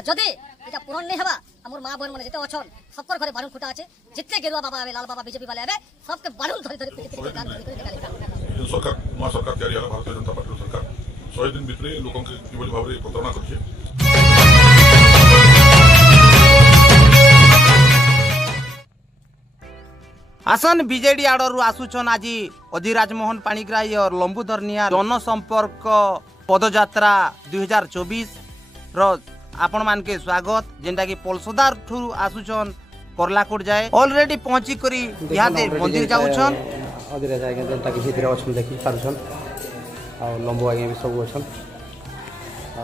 जदि এটা पूरण नहीं हवा हमर मां बहन माने जेते अछन सबकर घरे बालून फुटा আছে जितने गेरुआ बाबा आवे लाल बाबा बीजेपी वाले आवे सबके बालून धरि धरि गान धरि सरकार नवा सरकार तैयारी है भारतीय जनता पार्टी सरकार 100 दिन भितर लोकन के किबली भाव रे प्रतारणा करछे। आसन बीजेडी आड़ू आसुछन आज अधिराज मोहन पाणिग्राही और लंबूधर निया जनसंपर्क पदयात्रा 2024 रो आपण मान के स्वागत जेंटा कि पलसदार ठुरु आसुछन करलाकोट जाए ऑलरेडी पहुंची करी यहाँ दे मंदिर जाउछन अधिराज आगे जेंटा कि भीतर अछन देखि पारुछन आ लंबू आगे भी सब अछन आ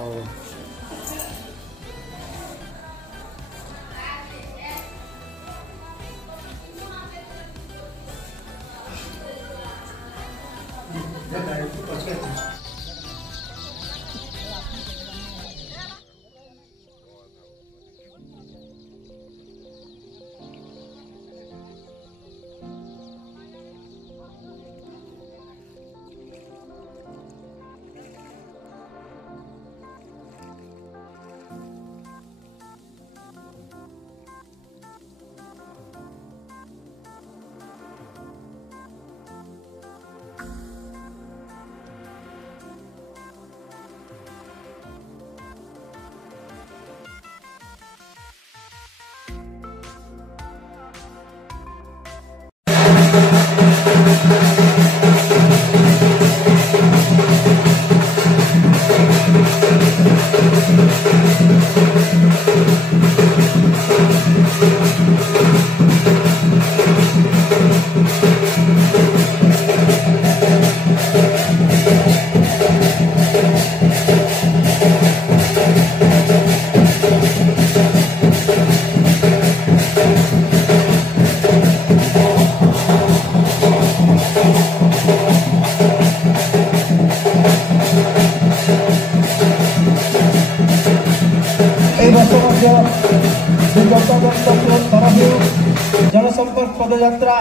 जनसंपर्क पदयात्रा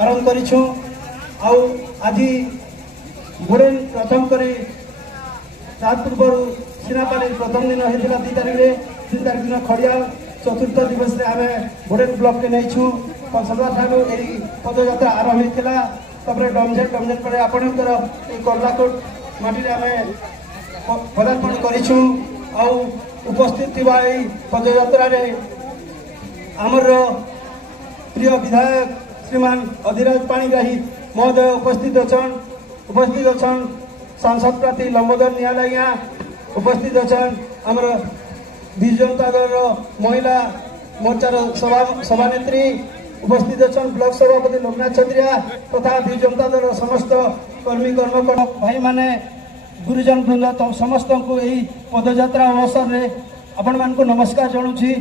आरंभ करिछु आज गोरेन प्रथम करी रात पूर्व सीनापाली प्रथम दिन होता 2 तारीख रे 3 तारीख दिन खड़िया चतुर्थ दिवस रे आमे गोरेन ब्लॉक के नहींछु पलसदा ठानु एई पदयात्रा आरंभ होइतिला तबरे डमजेट पर आपणकर ए करलाकोट माटी रे आमे पदार्पण करिछु आ उपस्थित थिबा एई पदयात्रा रे आमर प्रिय विधायक श्रीमान अधिराज पाणिग्राही महोदय उपस्थित अच्छन सांसद प्रार्थी लंबोदर निहालाइया उपस्थित अच्छन आमर विजु जनता दल महिला मोर्चार सभानेत्री उपस्थित अच्छन ब्लॉक सभापति लोकनाथ चंद्रिया तथा विजु जनता दल समस्त कर्मी कर्मकर्ता भाई माने गुरुजन वृंद समस्त को यही पदयात्रा अवसर रे आपण मान को नमस्कार जनाऊँगी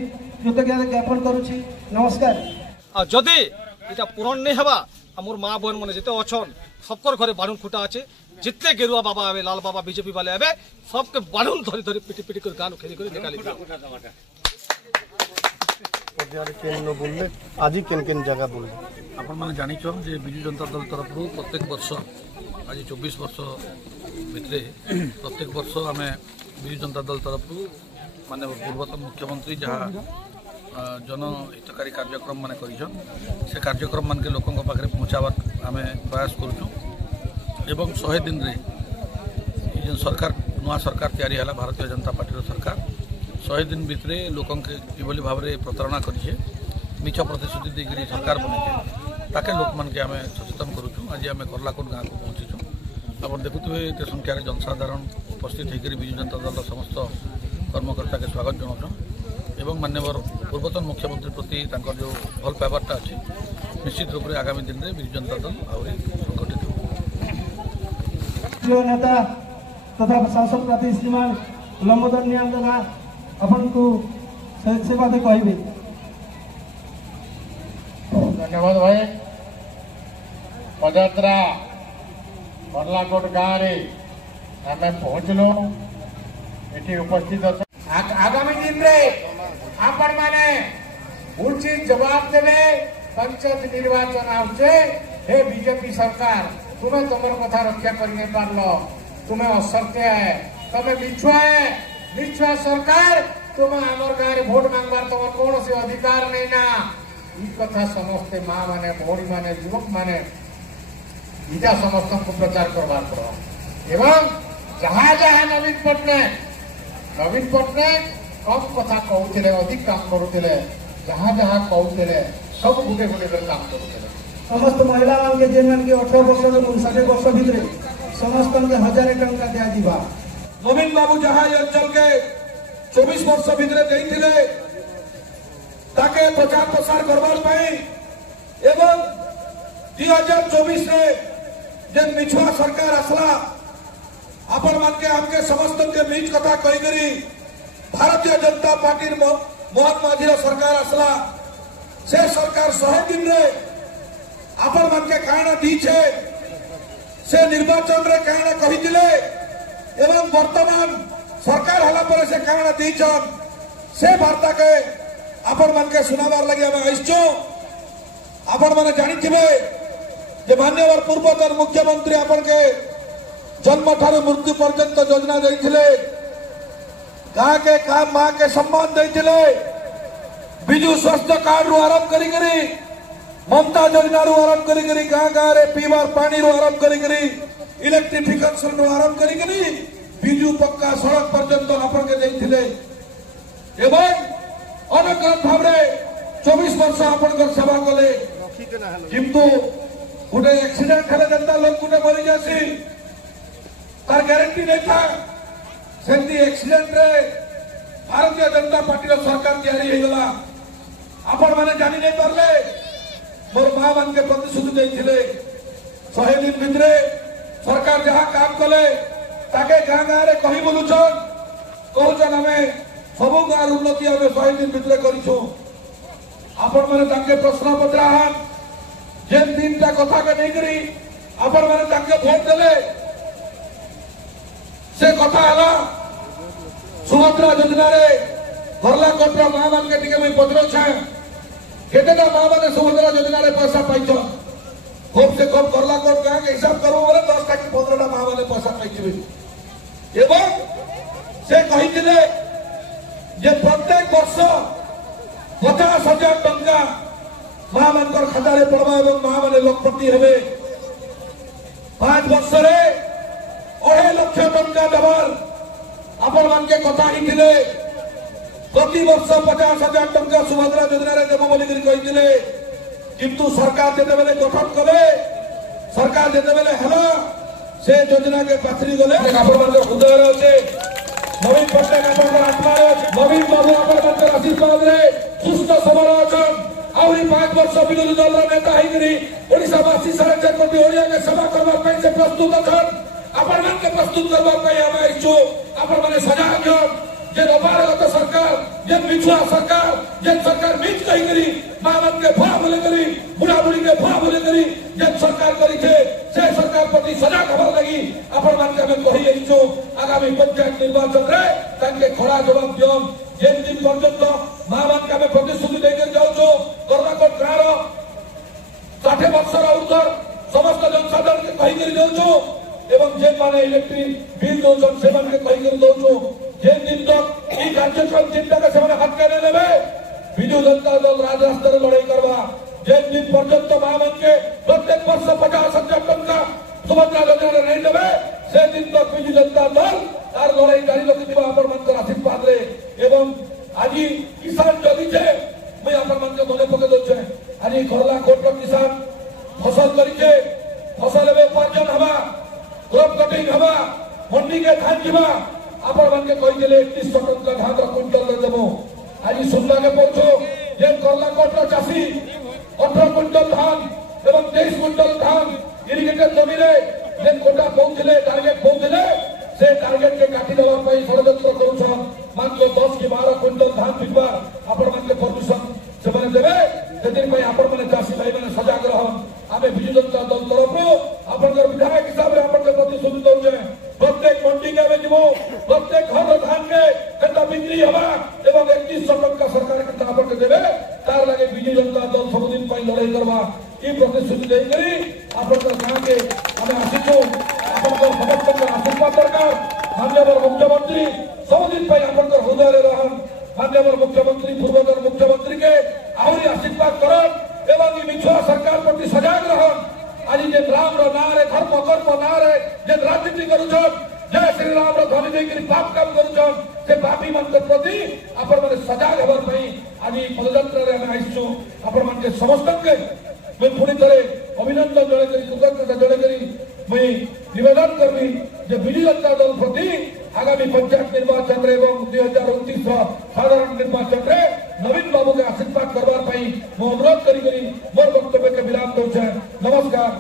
कृतज्ञता ज्ञापन करुँची नमस्कार। जदि এটা पूरण नहीं हवा हमर माँ बहन मैंने जिते अच्छन सबकर घरे बालून फुटा আছে जितने गेरुआ बाबा आवे लाल बाबा बीजेपी वाले आवे सबके बालून धरि धरि पिटी पिटी कर गान खेली कर निकाली बोलले आज केन जगह बोल आपण माने जानि छ जे बिजु जनता दल तरफ प्रत्येक वर्ष आज 24 वर्ष भितरे प्रत्येक वर्ष आमे बिजु जनता दल तरफ माने पूर्वतन मुख्यमंत्री जहाँ जन हितकारी कार्यक्रम माने करिछन से कार्यक्रम मान के लोकन पाखे पहुँचावर आम प्रयास करूँ एवं 100 दिन रे सरकार नुआ सरकार तैयारी है भारतीय जनता पार्टी सरकार 100 दिन भितर लोकन के किभली भाव में प्रतारणा करिछे मिछ प्रतिश्रुति देकरी सरकार बनी ताके लोक मान के आम सचेतन करूँ। आज आम करलाकोट गाँव को पहुँचीचु आप देखुए एत संख्यार जनसाधारण उपस्थित होकर बिजु जनता दल समस्त कर्मकर्ता के स्वागत जनाऊँ एवं माननीय पूर्वतन मुख्यमंत्री प्रति जो भल पाइबार्टा अच्छी निश्चित रूप से आगामी दिन में बिजु जनता दल आहरी संगठित नेता तथा सांसद प्रार्थी श्रीमान लंबोदर निहाल अपन को सेवा दे कहे। धन्यवाद भाई। पदयात्रा करलाकोट गाँव में आम पहुँचलु ये उपस्थित आगामी दिन में आपण माने उचित जवाब देवे। पंचायत निर्वाचन आउचे हे बीजेपी सरकार तुम्हें तुम कथा रक्षा कर नहीं पारल तुम्हें असत्य है तुम्हें मिछुआ है मिछुआ सरकार तुम आमर गाँव में भोट मांगबार तुम कौन से अधिकार नहीं ना ई कथा समस्ते माँ माने भौणी माने युवक माने इटा समस्त को प्रचार करवार पड़ो एवं जहाँ जहाँ नवीन पट्टनायक कम कथा कहते अधिक काम करुले जहाँ जहाँ कहते सब गोटे गोटे काम करुले समस्त महिला के जेन के 18 वर्ष ରୁ 60 वर्ष भितर समस्त के 1000 टंका दिया दिबा नवीन बाबू जहाँ ये अंचल के 24 वर्ष भितर देइथिले ताके प्रचार प्रसार करबार पई एवं 2024 रे जे मिछुआ सरकार असला आपण मान के हमके समस्त के बीच कथा कही करी भारतीय जनता पार्टी मोहन माझी सरकार असला से सरकार 100 दिन रे आपण मान के काना दीछे से निर्वाचन रे काना कही दिले एवं वर्तमान सरकार हला पर से काना दीछन से वार्ता के आपण मान के सुनाबार लगे हम आइछो आपण माने जानि थिबे जे मान्यवर पूर्वतन मुख्यमंत्री आपण के जन्म ठारे मृत्यु पर्यंत योजना देथिले गाँ के काम माँ के सम्मान देथिले बिजु स्वास्थ्य कार्ड रु आरंभ करी करी ममता योजना रु आरंभ करी करी गाँ गाँ रे पीवार पानी रु आरंभ करी करी इलेक्ट्रिफिकेशन रु आरंभ करी करी बिजु पक्का सड़क पर्यंत आपण के देथिले एवं अनकर भावरे 24 वर्ष आपण कर सेवा कले किंतु गोटे एक्सीडेंट हेले जनता लोग गोटे मरी जासी तार ग्यारंटी नहीं था सेंती एक्सीडेंट रे भारतीय जनता पार्टी रो सरकार तैयारी हो गला आपण माने जानि नहीं पारले मोर मां मान के प्रतिश्रुति देथिले 100 दिन भितरे सरकार जहां काम कले ताके गां गां रे कहि बोलुछन कहउछन हमें सब गां उन्नति हमें 100 दिन भितरे करिछु आपण माने ताके प्रश्न पत्राहन जेन तीनटा कथा के नहीं करी आपण माने ताके वोट देले से कथा हला सुभद्रा योजना रे घरला कोटरा मां मान के टिके में पत्र छ केतेटा मां माने सुभद्रा योजना रे पैसा पाइछो खूब से खूब घरला कोट गां के हिसाब करू बोले 10 टा की 15 टा मां माने पैसा पाइछिबे एवं से कहिथिले जे प्रत्येक वर्ष 50,000 टंका मां मानकर खाता रे पड़बा एवं मां माने लखपति हेबे 5 वर्ष रे 2.5 लाख टंका देवार आपण मान के कथा हिथिले प्रति वर्ष 50,000 टंका सुभद्रा योजना रे देबो बोली कहिथिले किंतु सरकार जेते बेले गठन करे सरकार जेते बेले हला से योजना के पाथरी गले आपण मान हृदय रे আছে नवीन पट्टनायक आपण आत्मा रे नवीन बाबू आपण मान आशीर्वाद रे सुस्त सबल अछन आउरी 5 वर्ष विरोधी दल नेता हिकरी ओडिसा वासी 4.5 कोटी ओडिया के सेवा करबा पई से प्रस्तुत अछन आपण मान के प्रस्तुत करबा पई हम आइछु आपण माने सजा दियो जे अपारगत सरकार जे मिछुआ सरकार जे सरकार बीच कही करी मां मान के भा बोले करी बुढ़ा बुढ़ी के भा बोले करी जे सरकार करी थे से सरकार प्रति सजा खबर लगी आपण मान के हम कहि आइछु आगामी पंचायत निर्वाचन रे ताके खड़ा जवाब दियो जे दिन पर्यंत मां मान के हम प्रतिश्रुति देकर जाउछु कर्नाटक ग्राम 60 वर्ष ऊर्ध्व समस्त जनसाधारण के कही करी जाउछु एवं जे माने इलेक्ट्रिक बिल दोजन से मान के कही कर दोजो जे दिन तक ई कार्यक्रम चिंता के सेवन हाथ करे लेबे बिजु जनता दल राजरास्ता रे लड़ाई करबा जे दिन पर्यंत मामन के प्रत्येक वर्ष 50,000 टंका सुभद्रा योजना रे नहीं देबे से दिन तक बिजु जनता दल तार लड़ाई जारी रखिबा आपण मन कर आशीर्वाद रे एवं आजी किसान जदी छे मैं आपण मन के मने पके दो छे आजी घरला कोट किसान फसल करी छे फसल में उपार्जन हवा क्रॉप कटिंग हवा मंडी के धान जीवा आपण मान के कहि देले 31 टंका धान रा क्विंटल ले देबो आज सुनला के पछो जे करला कोटरा चासी 18 क्विंटल धान एवं 23 क्विंटल धान इरिगेटेड जमी रे जे कोटा पहुंचले टारगेट पहुंचले से टारगेट के काटी देबा पई षडयंत्र करूछन मान लो 10 की 12 क्विंटल धान बिकबा आपण मान के परमिशन से माने देबे सेतिर पई आपण माने चासी भाई माने सजाग रहन आमे बिजु जनता दल तरफ आपण विधायक हिसाब रे आपण के प्रतिश्रुति दउछे प्रत्येक मंडी के में जीवो प्रत्येक घर धान के केता बिक्री हवा एवं 2100 टंका सरकार के आपण के देबे तार लगे बिजु जनता दल सब दिन पई लड़ाई करबा ई प्रतिश्रुति देई करी आपण के गांव के हमें आशीर्वाद आपण को समस्त के आशीर्वाद दरकार माननीय मुख्यमंत्री सब दिन पई आपण के हृदय रे रहन माननीय मुख्यमंत्री पूर्वतन मुख्यमंत्री के आहरी आशीर्वाद करन एवं मिछुआ सरकार प्रति सजाग रहन। आज जे राम रो नारे धर्म कर्म नारे जे राजनीति करूछन जय श्री राम रो ध्वनि देकरी पाप काम करूछन से पापी मान के प्रति आपण माने सजाग हेबार पई आज पदयात्रा रे हम आइछु। आपण मान के समस्त के मैं पुणी थरे अभिनंदन जड़े करी कृतज्ञता जड़े करी मैं निवेदन करबी जे बिजू जनता दल प्रति आगामी पंचायत निर्वाचन एवं 2029 साधारण निर्वाचन रे नवीन बाबू के आशीर्वाद करवार पई मैं अनुरोध करी मोर वक्तव्य के विराम दउछे। नमस्कार।